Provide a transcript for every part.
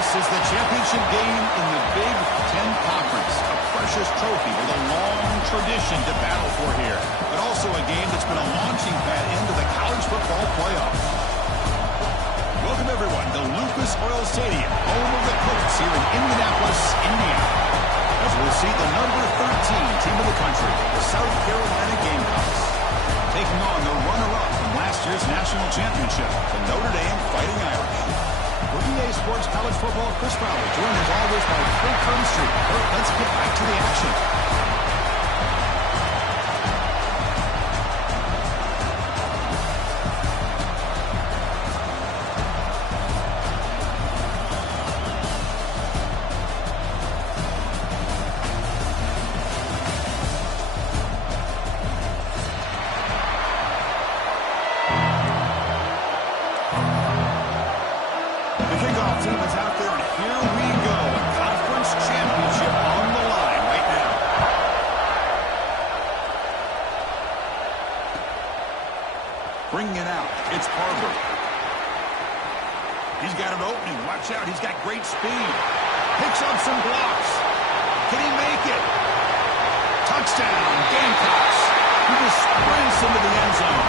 This is the championship game in the Big Ten Conference. A precious trophy with a long tradition to battle for here. But also a game that's been a launching pad into the college football playoff. Welcome, everyone, to Lucas Oil Stadium, home of the Colts here in Indianapolis, Indiana. As we'll see the number 13 team in the country, the South Carolina Gamecocks, taking on the runner-up from last year's national championship, the Notre Dame Fighting Irish. For EA Sports College Football, Chris Fowler, joined as always by Kurt Street. Kurt, let's get back to the action. Bringing it out, it's Harvard. He's got an opening. Watch out, he's got great speed. Picks up some blocks. Can he make it? Touchdown, Gamecocks. He just sprints into the end zone.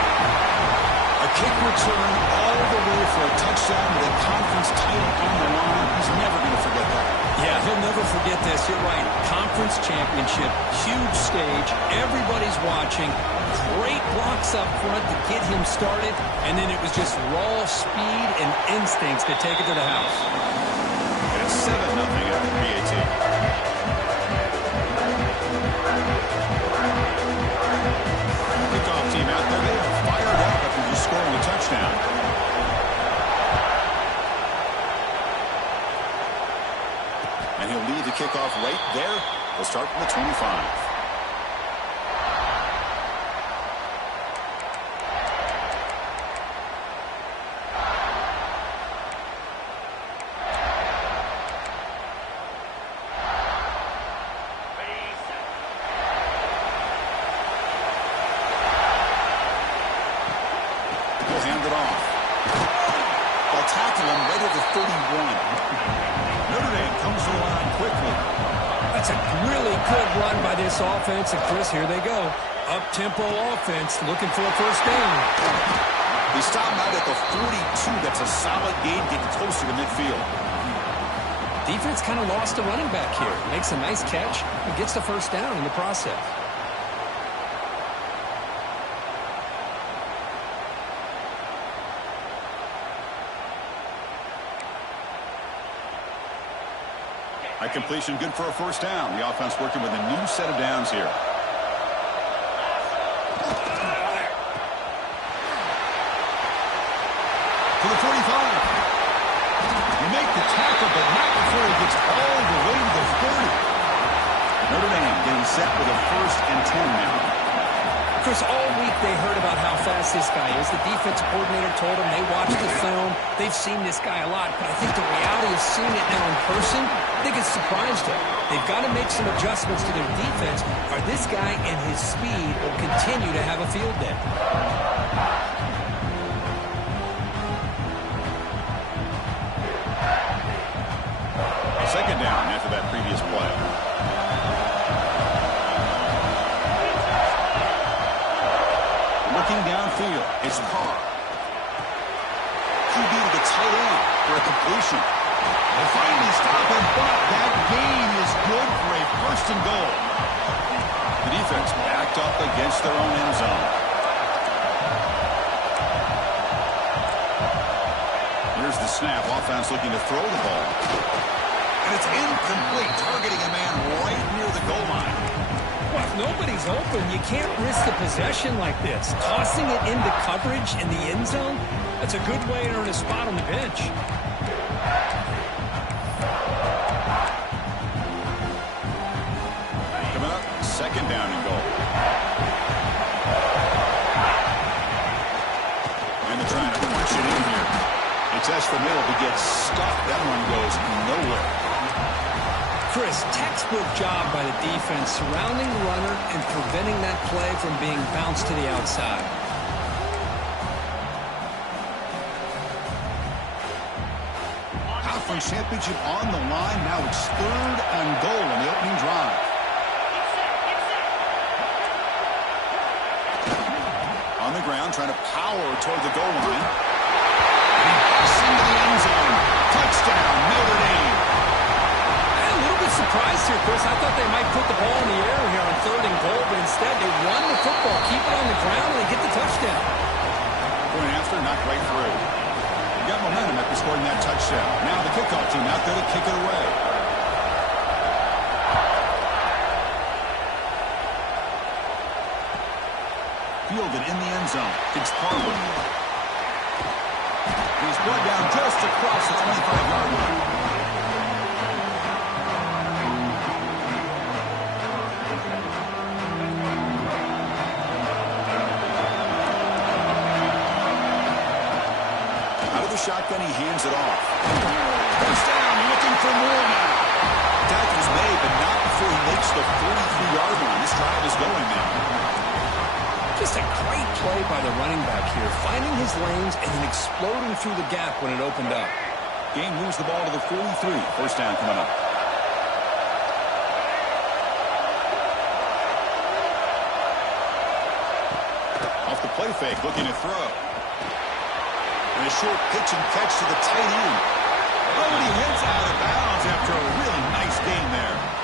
A kick return all the way for a touchdown with a conference title on the line. He's never going to forget that. Yeah, he'll never forget this. You're right. Conference championship, huge stage. Everybody's watching. Great blocks up front to get him started, and then it was just raw speed and instincts to take it to the house. And it's 7-0 after PAT. Kickoff team out there. They are fired up after just scoring a touchdown. And he'll lead the kickoff right there. They'll start from the 25. Hand it off. They'll tackle him right at the 31. Notre Dame comes to the line quickly. That's a really good run by this offense. And, Chris, here they go. Up-tempo offense looking for a first down. He stopped out at the 42. That's a solid gain getting closer to midfield. Defense kind of lost a running back here. Makes a nice catch and gets the first down in the process. A completion good for a first down. The offense working with a new set of downs here. To the 45. You make the tackle, but not before he gets all the way to the 30. Notre Dame getting set with a 1st and 10 now. Chris, all week they heard about how fast this guy is. The defensive coordinator told them they watched the film. They've seen this guy a lot, but I think the reality of seeing it now in person, I think it's surprised them. They've got to make some adjustments to their defense, or this guy and his speed will continue to have a field day. Second down after that previous play. Looking downfield, it's Carr. QB to the tight end for a completion. They finally stop him, but that gain is good for a 1st and goal. The defense backed up against their own end zone. Here's the snap. Offense looking to throw the ball. And it's incomplete, targeting a man right near the goal line. Well, if nobody's open, you can't risk the possession like this. Tossing it into coverage in the end zone, that's a good way to earn a spot on the bench. Coming up, 2nd down and goal. And they're trying to punch it in here. He tests the middle, but gets stuck. That one goes nowhere. Chris, textbook job by the defense surrounding the runner and preventing that play from being bounced to the outside. conference championship on the line. Now it's 3rd and goal in the opening drive. On the ground, trying to power toward the goal line. He busts into the end zone. Touchdown, Notre Dame. A little bit surprised here, Chris. I thought they might put the ball in the air here on 3rd and goal, but instead they run the football, keep it on the ground, and they get the touchdown. Point after, knocked right through. They got momentum after scoring that touchdown. Now the kickoff team out there to kick it away. Fielded in the end zone. It's Parker. He's brought down just across the 25-yard line. Out of the shotgun, he hands it off. First down, looking for more now. Tackle's made, but not before he makes the 43-yard line. This drive is going now. Just a great play by the running back here, finding his lanes and then exploding through the gap when it opened up. Game moves the ball to the 43. First down coming up. Off the play fake, looking to throw. And a short pitch and catch to the tight end. Oh, and he hits out of bounds after a really nice game there.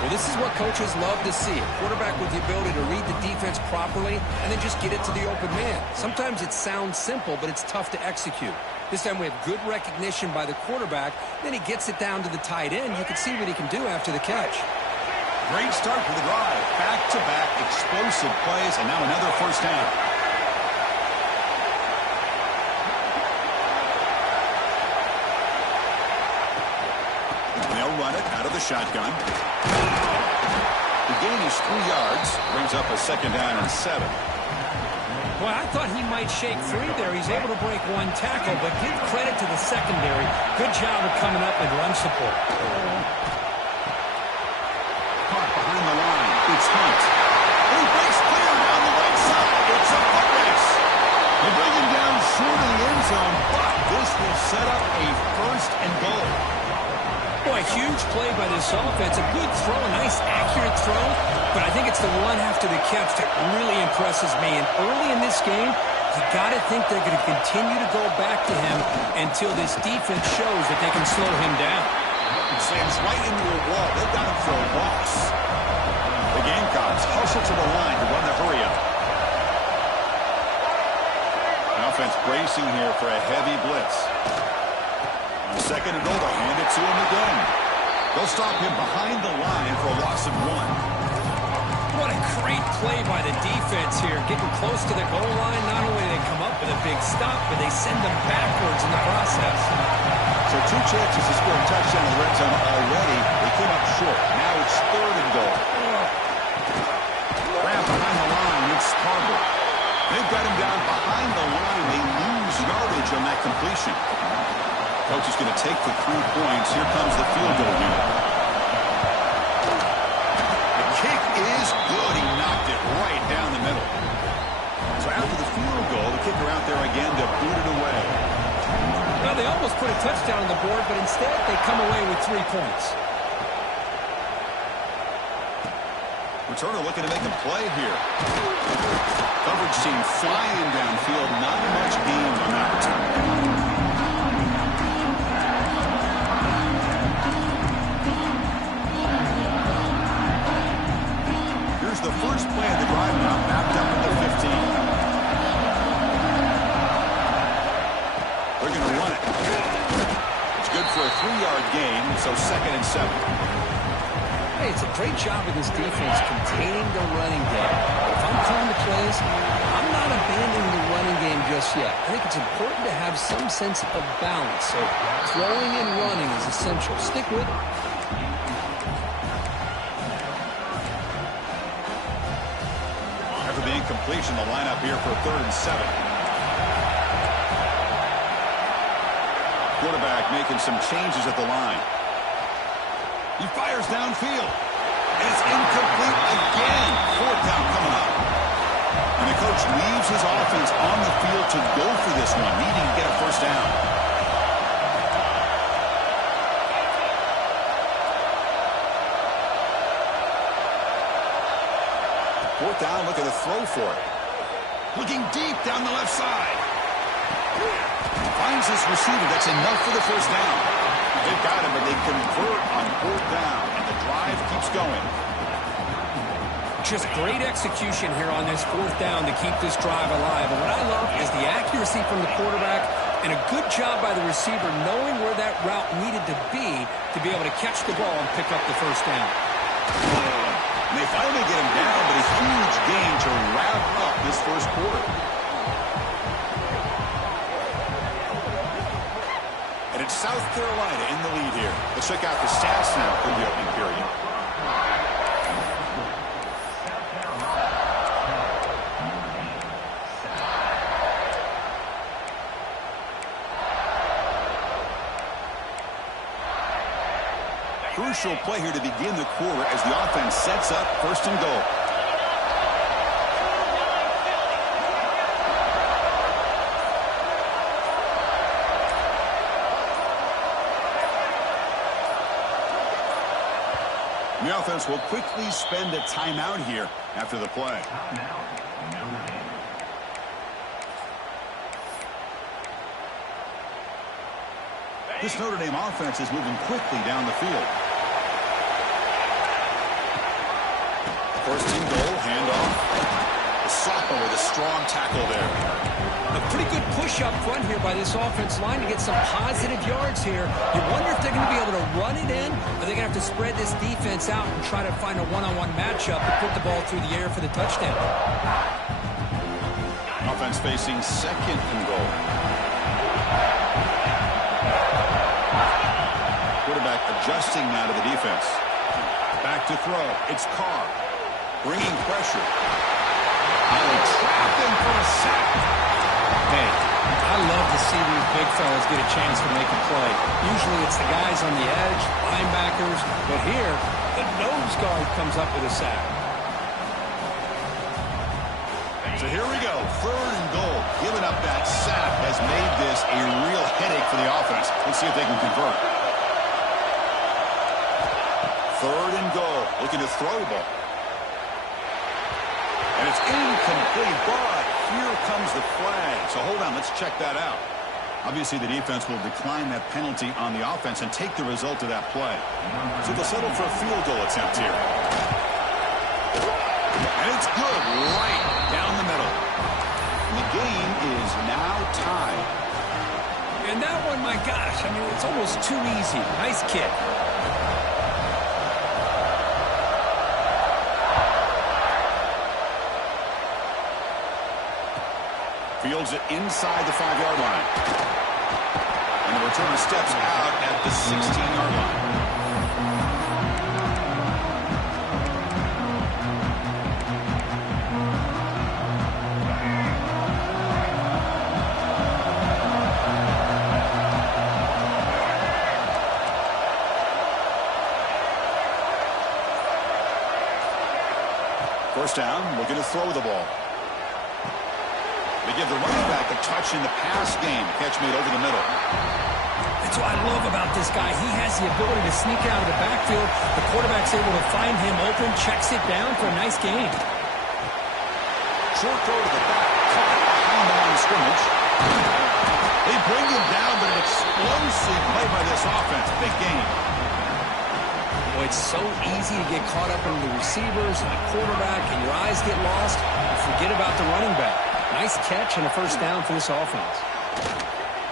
Well, this is what coaches love to see. A quarterback with the ability to read the defense properly and then just get it to the open man. Sometimes it sounds simple, but it's tough to execute. This time we have good recognition by the quarterback. Then he gets it down to the tight end. You can see what he can do after the catch. Great start for the drive. Back-to-back explosive plays, and now another first down. They'll run it out of the shotgun. The gain is 3 yards. Brings up a second down and 7. Boy, I thought he might shake free there. He's able to break one tackle, but give credit to the secondary. Good job of coming up and run support. Caught behind the line. It's Hunt. He breaks clear down the right side. It's a foot race. They bring him down short of the end zone, but this will set up a 1st and goal. Boy, huge play by this offense. A good throw, a nice accurate throw, but I think it's the one after the catch that really impresses me. And early in this game, you got to think they're going to continue to go back to him until this defense shows that they can slow him down. It slams right into a wall. They've got him for a loss. The Gamecocks hustle to the line to run the hurry-up. Offense bracing here for a heavy blitz. On 2nd and goal, they'll hand it to him again. They'll stop him behind the line for a loss of 1. What a great play by the defense here. Getting close to the goal line, not only do they come up with a big stop, but they send them backwards in the process. So 2 chances to score a touchdown in the red zone already. They came up short. Now it's 3rd and goal. Grab behind the line. It's Carter. They've got him down behind the line. They lose yardage on that completion. Coach is going to take the 3 points. Here comes the field goal unit. The kick is good. He knocked it right down the middle. So after the field goal, the kicker out there again to boot it away. Well, they almost put a touchdown on the board, but instead they come away with 3 points. Returner looking to make a play here. Coverage team flying downfield. Not much gained on that return. The first play of the drive now mapped up at the 15. They're going to run it. It's good for a 3-yard gain, so 2nd and 7. Hey, it's a great job of this defense containing the running game. If I'm calling the plays, I'm not abandoning the running game just yet. I think it's important to have some sense of balance. So throwing and running is essential. Stick with it. The incompletion, the lineup here for 3rd and 7. Quarterback making some changes at the line. He fires downfield. And it's incomplete again. 4th down coming up. And the coach leaves his offense on the field to go for this one, needing to get a first down. fourth down, looking to throw for it. Looking deep down the left side. Finds this receiver. That's enough for the first down. They've got him, but they convert on fourth down, and the drive keeps going. Just great execution here on this fourth down to keep this drive alive. And what I love is the accuracy from the quarterback and a good job by the receiver knowing where that route needed to be able to catch the ball and pick up the first down. And they finally get him down, but a huge gain to wrap up this first quarter. And it's South Carolina in the lead here. Let's check out the stats now for the opening period. Crucial play here to begin the quarter as the offense sets up first and goal. The offense will quickly spend a timeout here after the play. This Notre Dame offense is moving quickly down the field. First and goal, handoff. The sophomore with a strong tackle there. A pretty good push up front here by this offense line to get some positive yards here. You wonder if they're going to be able to run it in, or they're going to have to spread this defense out and try to find a one-on-one matchup and put the ball through the air for the touchdown. Offense facing second and goal. Quarterback adjusting now to the defense. Back to throw. It's Carr. Bringing pressure. And they trap him for a sack. Hey, I love to see these big fellas get a chance to make a play. Usually it's the guys on the edge, linebackers, but here, the nose guard comes up with a sack. So here we go. Third and goal. Giving up that sack has made this a real headache for the offense. Let's see if they can convert. Third and goal. Looking to throw the ball. And it's incomplete, but here comes the flag. So hold on, let's check that out. Obviously, the defense will decline that penalty on the offense and take the result of that play. So they'll settle for a field goal attempt here. And it's good, right down the middle. And the game is now tied. And that one, my gosh, I mean, it's almost too easy. Nice kick. Fields it inside the 5-yard line. And the returner steps out at the 16-yard line. First down, looking to throw the ball. They give the running back a touch in the pass game. Catch made over the middle. That's what I love about this guy. He has the ability to sneak out of the backfield. The quarterback's able to find him open, checks it down for a nice gain. Short throw to the back, caught behind the line of scrimmage. They bring him down, but an explosive play by this offense. Big gain. Boy, it's so easy to get caught up in the receivers and the quarterback, and your eyes get lost. You forget about the running back. Nice catch and a first down for this offense.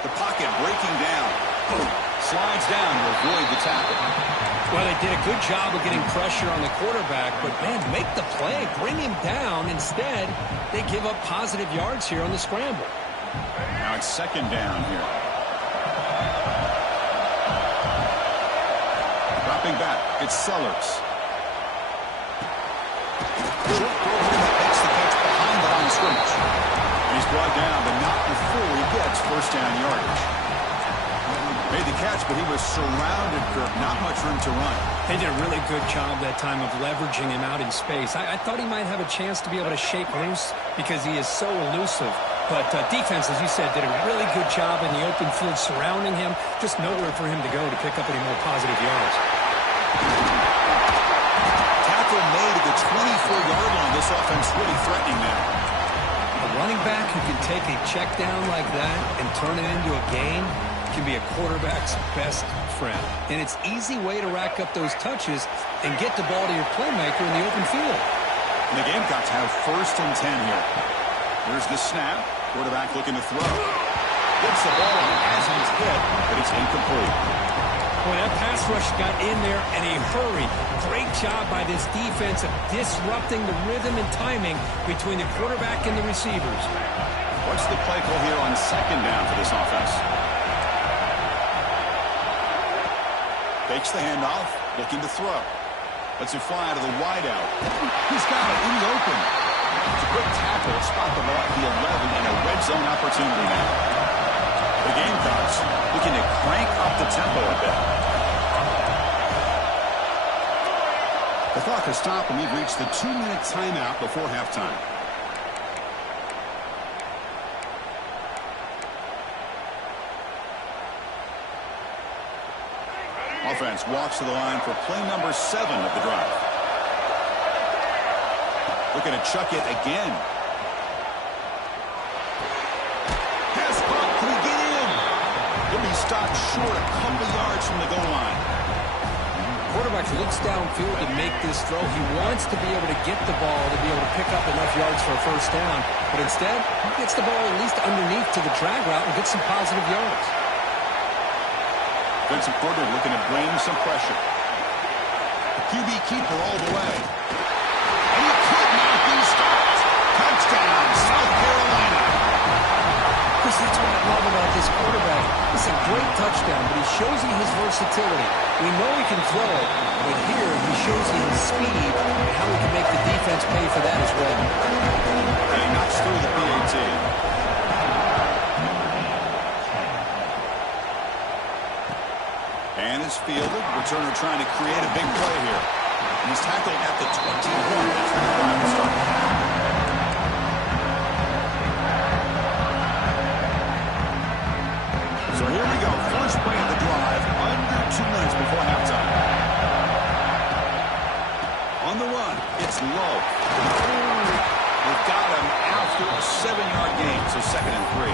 The pocket breaking down. Slides down to avoid the tackle. Well, they did a good job of getting pressure on the quarterback, but, man, make the play. Bring him down. Instead, they give up positive yards here on the scramble. Now it's second down here. Dropping back. It's Sellers. Short throw that makes the catch behind the line of scrimmage. He's brought down, but not before he gets first down yardage. Made the catch, but he was surrounded, Kirk. Not much room to run. They did a really good job that time of leveraging him out in space. I thought he might have a chance to be able to shake loose because he is so elusive. But defense, as you said, did a really good job in the open field surrounding him. Just nowhere for him to go to pick up any more positive yards. tackle made at the 24-yard line. This offense really threatening now. A running back who can take a check down like that and turn it into a gain can be a quarterback's best friend. And it's an easy way to rack up those touches and get the ball to your playmaker in the open field. And the Gamecocks have 1st and 10 here. Here's the snap. Quarterback looking to throw. Gets the ball as he's hit, but it's incomplete. Well, that pass rush got in there in a hurry. Great job by this defense of disrupting the rhythm and timing between the quarterback and the receivers. What's the play call here on 2nd down for this offense? Fakes the handoff, looking to throw. Lets it fly out of the wideout. He's got it in the open. It's a quick tackle, spot the ball at the 11, and a red zone opportunity now. The Gamecocks looking to crank up the tempo a bit. The clock has stopped, and we've reached the 2-minute timeout before halftime. Offense walks to the line for play number 7 of the drive. Looking to chuck it again. Pass caught. Can he get in? He'll be stopped short a couple yards from the goal line. Quarterback looks downfield to make this throw. He wants to be able to get the ball to be able to pick up enough yards for a 1st down. But instead, he gets the ball at least underneath to the drag route and gets some positive yards. Defensive coordinator looking to bring some pressure. QB keeper all the way. And he could not be stopped. Touchdown, South Carolina. Chris, that's what I love about this quarterback. It's a great touchdown, but he shows you his versatility. We know he can throw it, but here he shows you his speed and how he can make the defense pay for that as well. And he knocks through the PAT. And is fielded. Returner trying to create a big play here. And he's tackled at the 21. That's where the drive will start. So here we go. First play of the drive. Under 2 minutes before halftime. On the run, it's low. They've got him after a 7-yard gain, so 2nd and 3.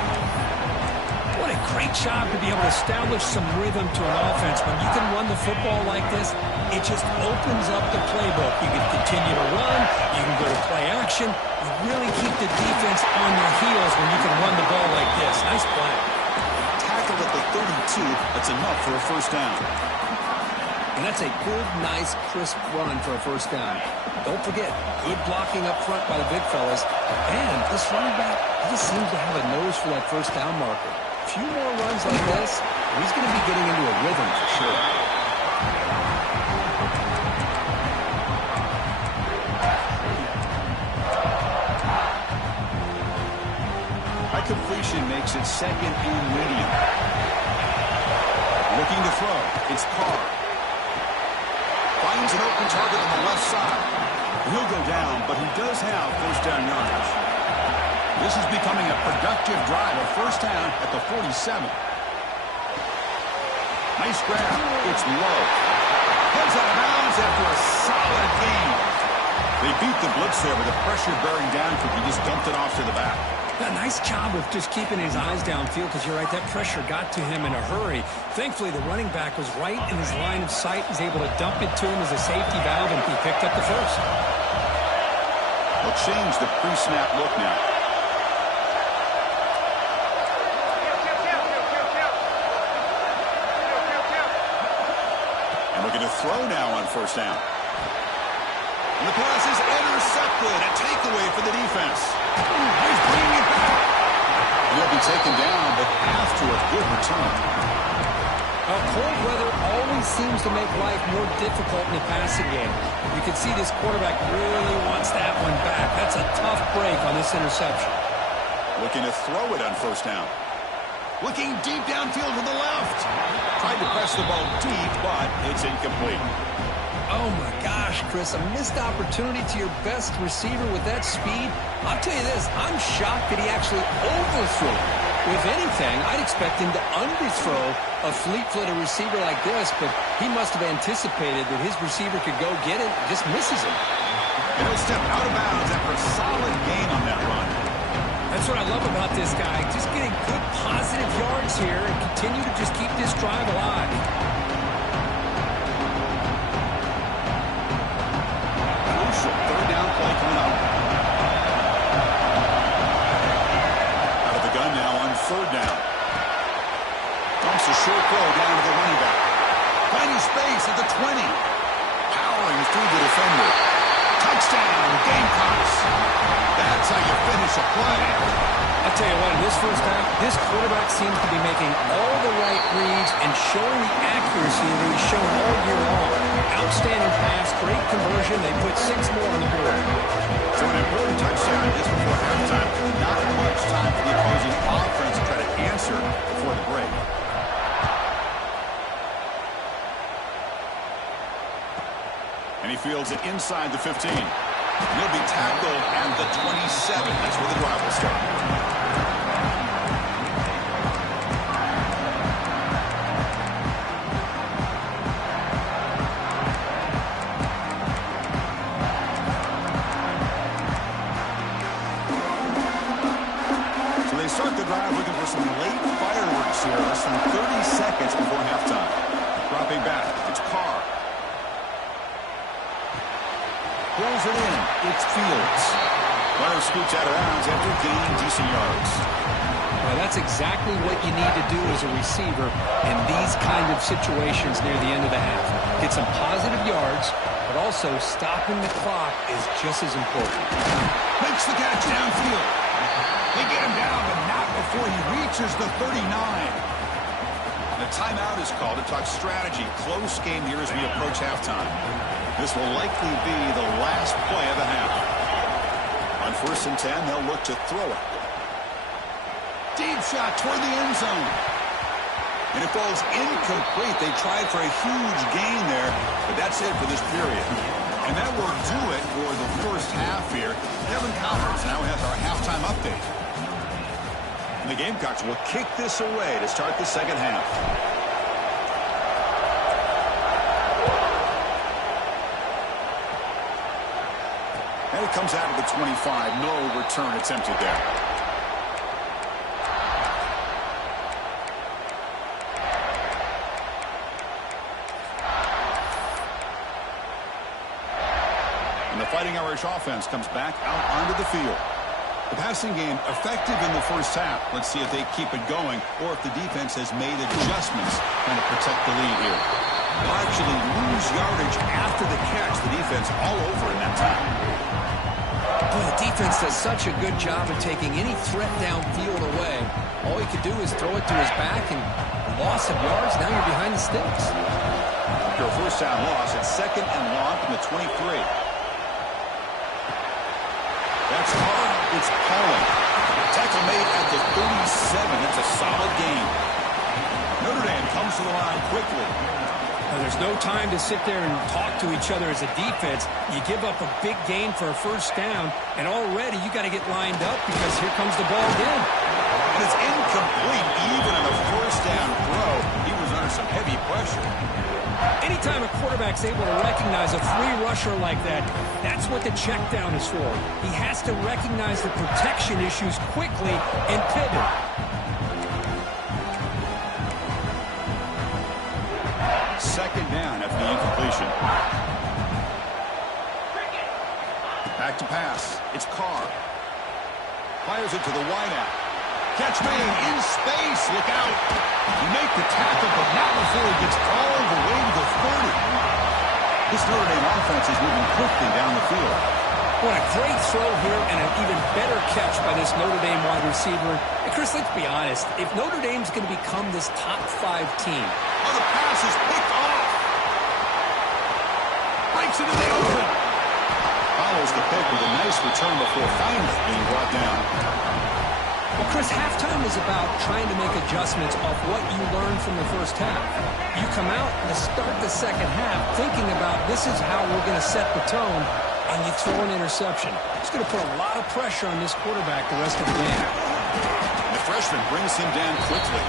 What a great job to be able to establish some rhythm to an offense. When you can run the football like this, it just opens up the playbook. You can continue to run. You can go to play action. You really keep the defense on their heels when you can run the ball like this. Nice play. Tackled at the 32. That's enough for a 1st down. And that's a good, nice, crisp run for a 1st down. Don't forget, good blocking up front by the big fellas. And this running back, he just seems to have a nose for that 1st down marker. A few more runs like this, and he's going to be getting into a rhythm for sure. High completion makes it 2nd and medium. Looking to throw. It's Carr. Finds an open target on the left side. He'll go down, but he does have 1st down yardage. This is becoming a productive drive. A 1st down at the 47. Nice grab. It's low. Heads out of bounds after a solid gain. They beat the blitz there with the pressure bearing down because he just dumped it off to the back. A nice job of just keeping his eyes downfield because you're right, that pressure got to him in a hurry. Thankfully, the running back was right in his line of sight. He's able to dump it to him as a safety valve, and he picked up the 1st. They'll change the pre-snap look now. And looking to throw now on 1st down. And the pass is intercepted. A takeaway for the defense. He's bringing it back. And he'll be taken down, but after a good return. Well, cold weather always seems to make life more difficult in the passing game. You can see this quarterback really wants that one back. That's a tough break on this interception. Looking to throw it on 1st down. Looking deep downfield to the left. Tried to press the ball deep, but it's incomplete. Oh, my gosh, Chris, a missed opportunity to your best receiver with that speed. I'll tell you this, I'm shocked that he actually overthrew it. If anything, I'd expect him to underthrow a fleet-footed receiver like this, but he must have anticipated that his receiver could go get it and just misses him. And he'll step out of bounds after a solid gain on that run. That's what I love about this guy. Just getting good positive yards here and continue to just keep this drive alive. Crucial third down play coming up. Out of the gun now on third down. Dumps a short throw down to the running back. Finding space at the 20. Powering through the defender. Touchdown, Gamecocks. That's how you finish a play. I'll tell you what, in this first half, this quarterback seems to be making all the right reads and showing the accuracy that he's shown all year long. Outstanding pass, great conversion. They put 6 more on the board. So an important touchdown just before halftime. Not much time for the opposing offense to try to answer before the break. And he fields it inside the 15. He'll be tackled at the 27. That's where the drive will start. So they start the drive looking for some late fireworks here. Less than 30 seconds before halftime. Dropping back. It's Carr. Pulls it in. It's Fields. Runner scoots out of bounds after gaining decent yards. Well, that's exactly what you need to do as a receiver in these kind of situations near the end of the half. Get some positive yards, but also stopping the clock is just as important. Makes the catch downfield. They get him down, but not before he reaches the 39. The timeout is called to talk strategy. Close game here as we approach halftime. This will likely be the last play of the half. On 1st and 10, they'll look to throw it. Deep shot toward the end zone. And it falls incomplete. They tried for a huge gain there, but that's it for this period. And that will do it for the first half here. Kevin Collins now has our halftime update. And the Gamecocks will kick this away to start the second half. And it comes out of the 25. No return attempted there. And the Fighting Irish offense comes back out onto the field. The passing game effective in the first half. Let's see if they keep it going or if the defense has made adjustments trying to protect the lead here. They'll actually lose yardage after the catch. The defense all over in that time. Boy, the defense does such a good job of taking any threat downfield away. All he could do is throw it to his back, and loss of yards, now you're behind the sticks. After a first down loss, it's 2nd and long from the 23. That's hard. It's Pauling. Tackle made at the 37. That's a solid gain. Notre Dame comes to the line quickly. Now, there's no time to sit there and talk to each other as a defense. You give up a big gain for a first down, and already you got to get lined up because here comes the ball again. And it's incomplete even in a first down throw. He was under some heavy pressure. Anytime a quarterback's able to recognize a free rusher like that, that's what the check down is for. He has to recognize the protection issues quickly and pivot. Second down after the incompletion. Back to pass. It's Carr. Fires it to the wideout. Catch made in space. Look out. You make the tackle, but not before he gets all the way to the 30. This Notre Dame offense is moving quickly down the field. What a great throw here and an even better catch by this Notre Dame wide receiver. And Chris, let's be honest. If Notre Dame's going to become this top 5 team. Oh, the pass is picked off. Breaks into the open. Follows the pick with a nice return before finally being brought down. Well, Chris, halftime is about trying to make adjustments off what you learned from the first half. You come out to start the second half thinking about this is how we're going to set the tone, and you throw an interception. It's going to put a lot of pressure on this quarterback the rest of the game. The threat freshman brings him down quickly.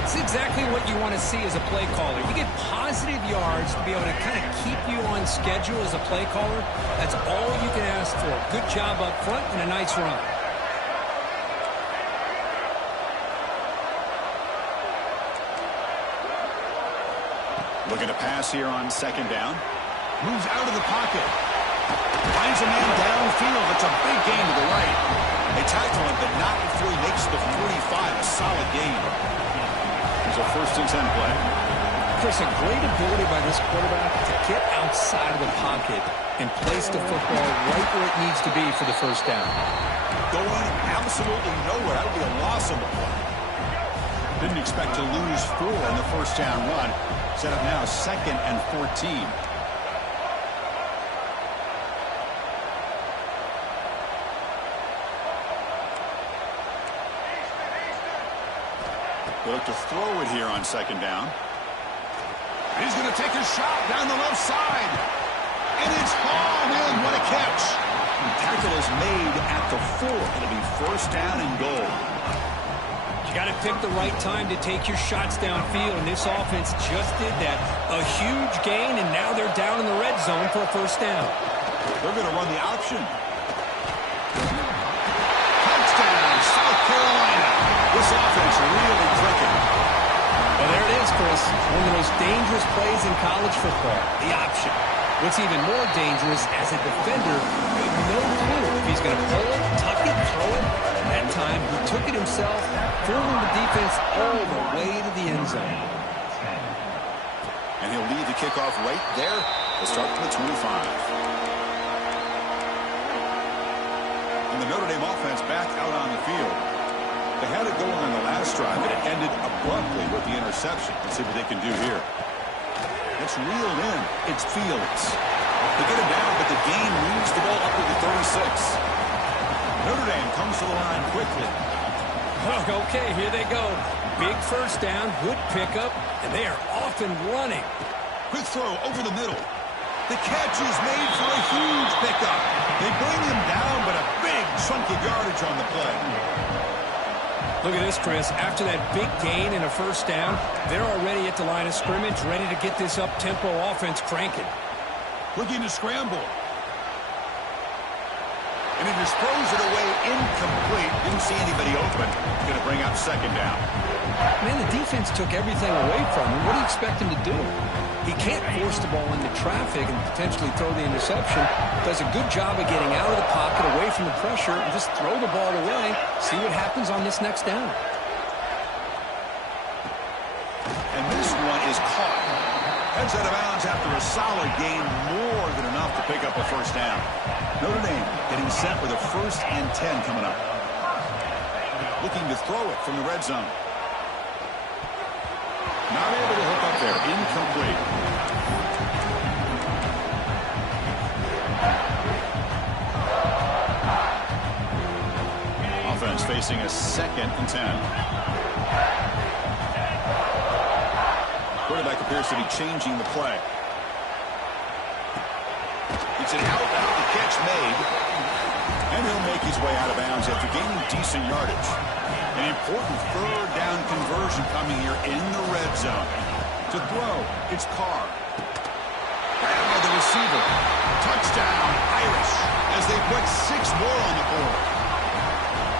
It's exactly what you want to see as a play caller. You get positive yards to be able to kind of keep you on schedule as a play caller. That's all you can ask for. Good job up front and a nice run. Looking to pass here on second down. Moves out of the pocket. Finds a man downfield. It's a big gain to the right. They tackle him, but not before he makes the 45. A solid gain. Here's a 1st and 10 play. Chris, a great ability by this quarterback to get outside of the pocket and place the football right where it needs to be for the 1st down. Going absolutely nowhere. That would be a loss on the play. Didn't expect to lose 4 in the 1st down run. Set up now 2nd and 14. They look to throw it here on 2nd down. And he's going to take a shot down the left side. And it's hauled in. What a catch. The tackle is made at the 4. It'll be 1st down and goal. You got to pick the right time to take your shots downfield, and this offense just did that. A huge gain, and now they're down in the red zone for a 1st down. They're going to run the option. Touchdown, South Carolina. This offense really clicking. Well, there it is, Chris. One of the most dangerous plays in college football, the option. What's even more dangerous, as a defender, you have no clue if he's going to pull it, tuck it, throw it. That time, he took it himself, fooling the defense all the way to the end zone. And he'll lead the kickoff right there to start from the 25. And the Notre Dame offense back out on the field. They had it going on the last drive, but it ended abruptly with the interception. Let's see what they can do here. It's reeled in. It's Fields. They get it down, but the gain moves the ball up to the 36. Notre Dame comes to the line quickly. Well, okay, here they go. Big 1st down, good pickup, and they are off and running. Quick throw over the middle. The catch is made for a huge pickup. They bring him down, but a big chunk of yardage on the play. Look at this, Chris. After that big gain and a 1st down, they're already at the line of scrimmage, ready to get this up-tempo offense cranking. Looking to scramble. And he just throws it away incomplete. Didn't see anybody open. Going to bring up 2nd down. Man, the defense took everything away from him. What do you expect him to do? He can't force the ball into traffic and potentially throw the interception. Does a good job of getting out of the pocket, away from the pressure, and just throw the ball away. See what happens on this next down. And this one is caught. Heads out of bounds after a solid gain, more than enough to pick up a 1st down. Notre Dame getting set with a 1st and 10 coming up. Looking to throw it from the red zone. Not able to hook up there. Incomplete. Offense facing a 2nd and 10. Quarterback appears to be changing the play. It's an out, the catch made. And he'll make his way out of bounds after gaining decent yardage. An important 3rd down conversion coming here in the red zone. To throw, it's Carr. Grabbed by the receiver. Touchdown, Irish, as they put 6 more on the board.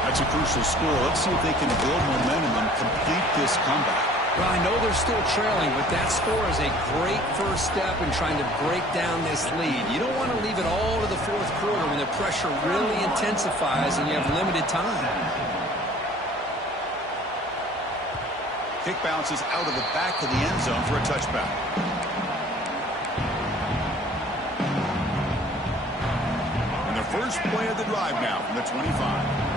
That's a crucial score. Let's see if they can build momentum and complete this comeback. Well, I know they're still trailing, but that score is a great 1st step in trying to break down this lead. You don't want to leave it all to the 4th quarter when the pressure really intensifies and you have limited time. Kick bounces out of the back of the end zone for a touchback. And the first play of the drive now from the 25.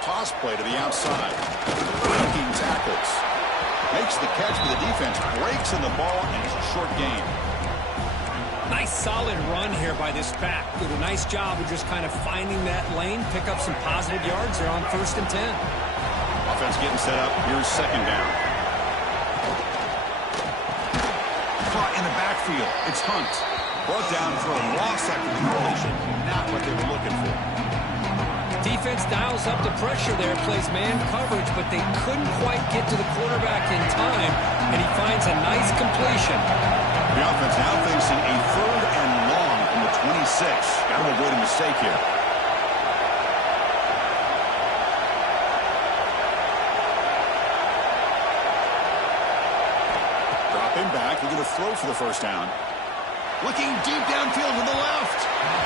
Toss play to the outside. Breaking tackles. Makes the catch for the defense. Breaks in the ball, and it's a short gain. Nice solid run here by this back. Did a nice job of just kind of finding that lane, pick up some positive yards there on 1st and 10. Offense getting set up. Here's 2nd down. Caught in the backfield. It's Hunt. Brought down for a loss after the completion. Not what they were looking for. Defense dials up the pressure there, plays man coverage, but they couldn't quite get to the quarterback in time, and he finds a nice completion. The offense now facing a 3rd and long from the 26. Got to avoid a mistake here. Dropping back, looking to throw for the first down. Looking deep downfield to the left.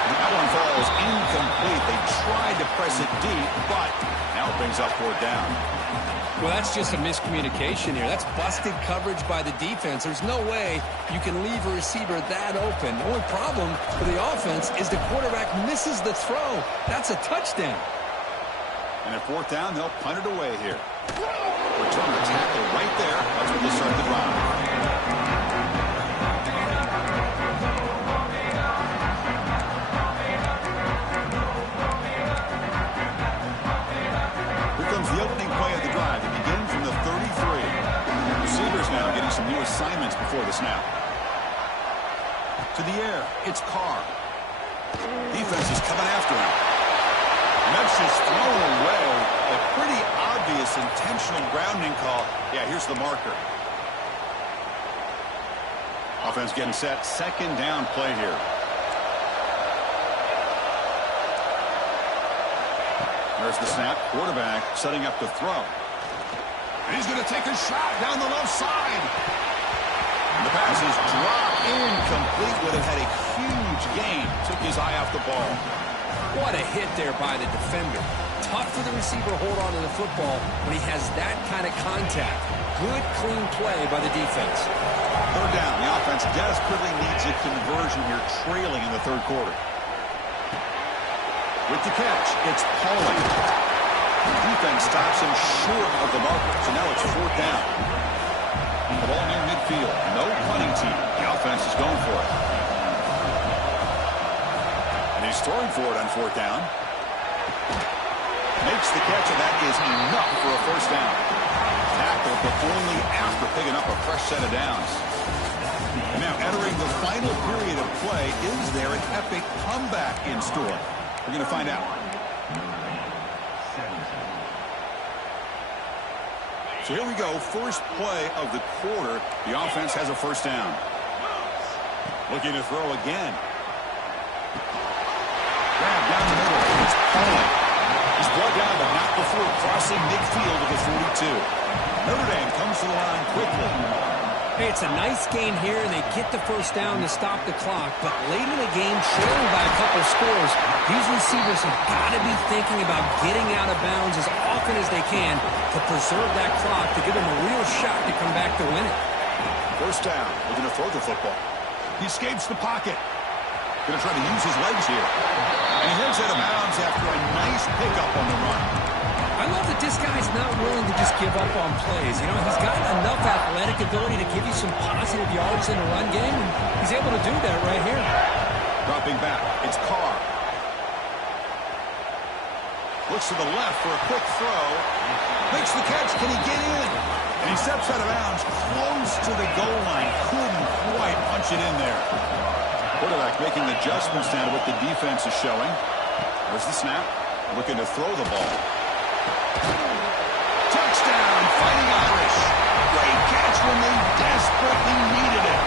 That one falls incomplete. They tried to press it deep, but now it brings up 4th down. Well, that's just a miscommunication here. That's busted coverage by the defense. There's no way you can leave a receiver that open. The only problem for the offense is the quarterback misses the throw. That's a touchdown. And at 4th down, they'll punt it away here. Returner tackle right there. That's where they start the drive. The opening play of the drive. It begins from the 33. Receivers now getting some new assignments before the snap. To the air, it's Carr. Defense is coming after him. And that's just thrown away. A pretty obvious intentional grounding call. Yeah, here's the marker. Offense getting set. 2nd down play here. There's the snap. Quarterback setting up to throw. And he's going to take a shot down the left side. And the pass is dropped incomplete. Would have had a huge gain. Took his eye off the ball. What a hit there by the defender. Tough for the receiver to hold on to the football when he has that kind of contact. Good, clean play by the defense. 3rd down. The offense desperately needs a conversion here, trailing in the 3rd quarter. With the catch, it's Pauling. The defense stops him short of the marker, so now it's 4th down. The ball near midfield. No punting team. The offense is going for it. And he's throwing for it on 4th down. Makes the catch, and that is enough for a 1st down. Tackle, but only after picking up a fresh set of downs. And now entering the final period of play, is there an epic comeback in store? We're going to find out. So here we go. First play of the quarter. The offense has a 1st down. Looking to throw again. Grab down the middle. It's Pauling. He's brought down, but not before crossing midfield of the 42. Notre Dame comes to the line quickly. Hey, it's a nice gain here, and they get the 1st down to stop the clock. But late in the game, trailing by a couple scores, these receivers have got to be thinking about getting out of bounds as often as they can to preserve that clock, to give them a real shot to come back to win it. 1st down. Looking to throw the football. He escapes the pocket. Going to try to use his legs here. And he heads out of bounds after a nice pickup on the run. I love that this guy's not willing to just give up on plays. You know, he's got enough athletic ability to give you some positive yards in the run game, and he's able to do that right here. Dropping back, it's Carr. Looks to the left for a quick throw. Makes the catch. Can he get in? And he steps out of bounds close to the goal line. Couldn't quite punch it in there. Quarterback making adjustments down to what the defense is showing. There's the snap. Looking to throw the ball. Touchdown, Fighting Irish. Great catch when they desperately needed it.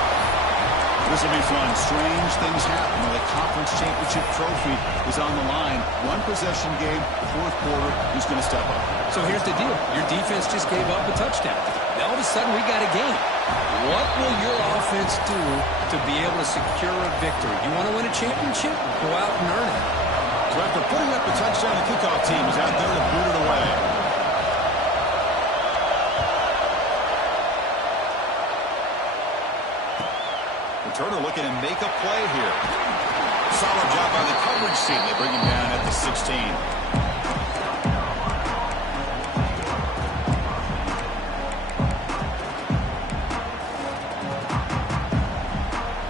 This will be fun. Strange things happen when the conference championship trophy is on the line. One possession game, 4th quarter, who's going to step up? So here's the deal. Your defense just gave up a touchdown. Now all of a sudden we got a game. What will your offense do to be able to secure a victory? You want to win a championship? Go out and earn it. So after putting up the touchdown, the kickoff team is out there to boot it away. Returner looking to make a play here. Solid job by the coverage team. They bring him down at the 16.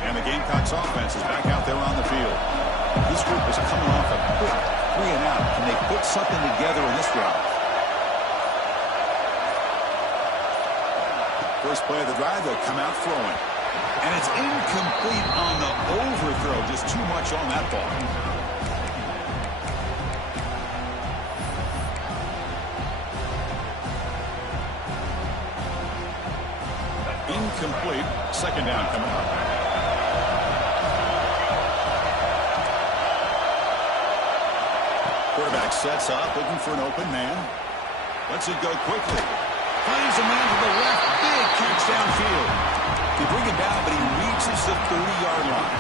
And the Gamecocks offense is back out there on the field. This group is coming off a quick 3-and-out. Can they put something together in this drive? First play of the drive, they'll come out throwing. And it's incomplete on the overthrow. Just too much on that ball. Incomplete. Second down coming up. Quarterback sets up, looking for an open man. Lets it go quickly. Finds a man to the left. Big catch downfield. They bring him down, but he reaches the 30-yard line.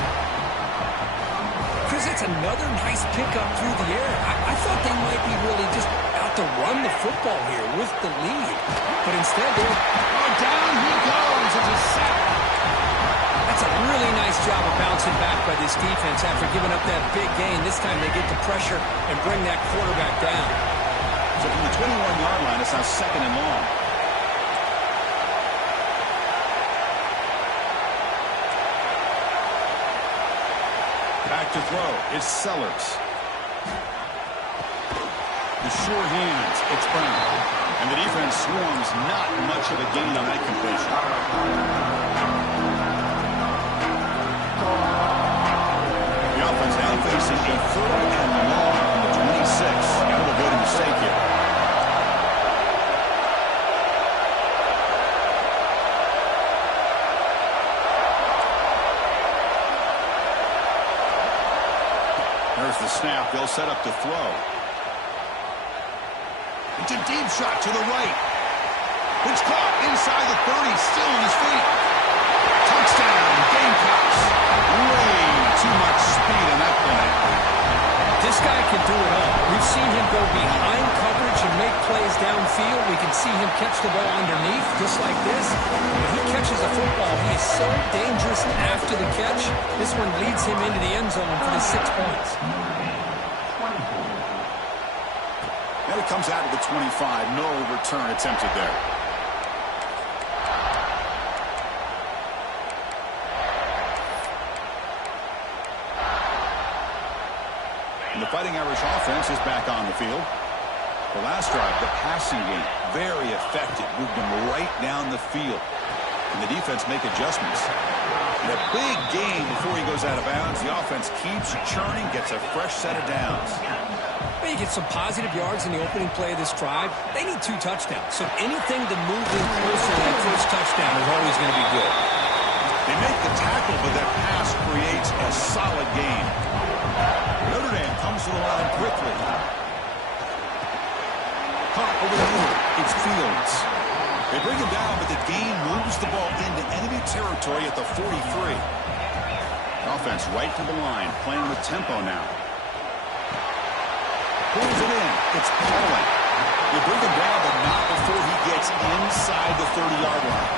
Chris, it's another nice pickup through the air. I thought they might be really just out to run the football here with the lead. But instead, they're down he goes. It's a sack. That's a really nice job of bouncing back by this defense after giving up that big gain. This time they get the pressure and bring that quarterback down. So from the 21-yard line, it's now second and long. Back to throw. It's Sellers. The sure hands. It's Brown. And the defense swarms. Not much of a gain on that completion. The offense now facing a third and long on the 26. That'll avoid a mistake here. There's the snap. They'll set up to throw. It's a deep shot to the right. It's caught inside the 30. Still on his feet. Touchdown, Gamecocks. Way too much speed on that play. This guy can do it all. We've seen him go behind coverage and make plays downfield. We can see him catch the ball underneath, just like this. When he catches a football, he is so dangerous after the catch. This one leads him into the end zone for the 6 points. And it comes out of the 25. No return attempted there. And the Fighting Irish offense is back on the field. The last drive, the passing game, very effective. Moved them right down the field. And the defense make adjustments. And a big gain before he goes out of bounds. The offense keeps churning, gets a fresh set of downs. You get some positive yards in the opening play of this drive. They need 2 touchdowns. So anything to move them closer to that first touchdown is always going to be good. They make the tackle, but that pass creates a solid gain. Notre Dame comes to the line quickly. Caught over the middle. It's Fields. They bring him down, but the gain moves the ball into enemy territory at the 43. Offense right to the line, playing with tempo now. Pulls it in. It's Pollard. They bring him down, but not before he gets inside the 30-yard line.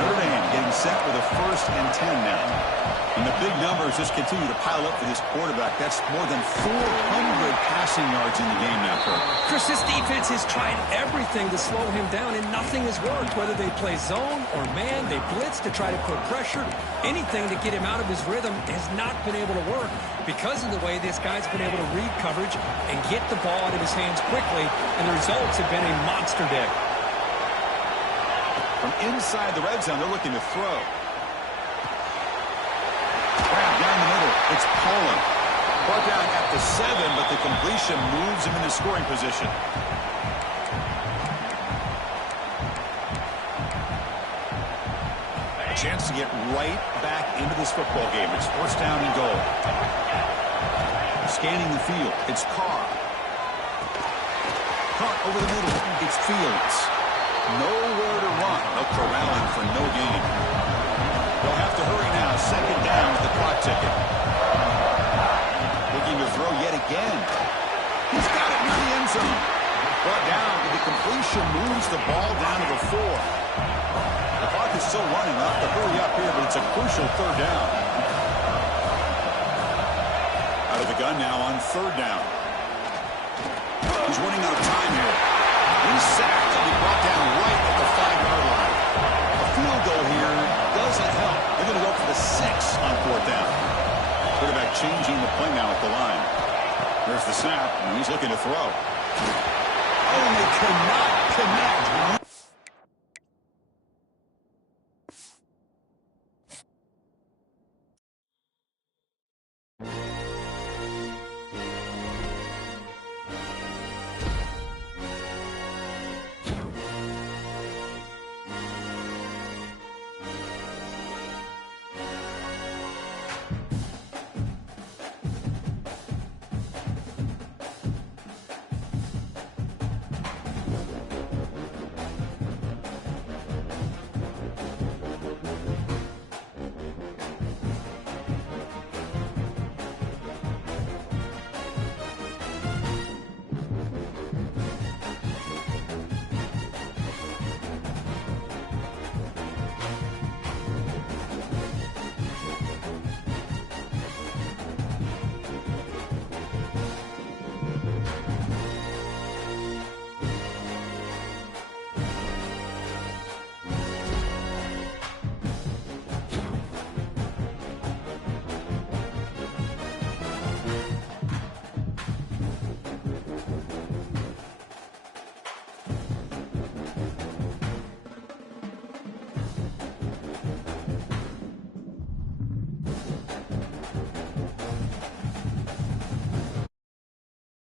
Notre Dame getting set with a 1st and 10 now. And the big numbers just continue to pile up for this quarterback. That's more than 400 passing yards in the game now, Kirk. Chris, this defense has tried everything to slow him down, and nothing has worked. Whether they play zone or man, they blitz to try to put pressure. Anything to get him out of his rhythm has not been able to work because of the way this guy's been able to read coverage and get the ball out of his hands quickly, and the results have been a monster day. From inside the red zone, they're looking to throw. Grab down the middle. It's Pollard. Brought down at the 7, but the completion moves him into scoring position. A chance to get right back into this football game. It's 1st down and goal. Scanning the field. It's Carr. Caught over the middle. It's Fields. Nowhere to run. They'll corral him for no gain. They'll have to hurry now. 2nd down with the clock ticking. Looking to throw yet again. He's got it near the end zone. Brought down, but the completion moves the ball down to the 4. The clock is still running. They'll have to hurry up here, but it's a crucial 3rd down. Out of the gun now on 3rd down. He's running out of time here. He's sacked and he brought down right at the 5-yard line. A field goal here doesn't help. They're going to go for the 6 on 4th down. Quarterback changing the play now at the line. There's the snap, and he's looking to throw.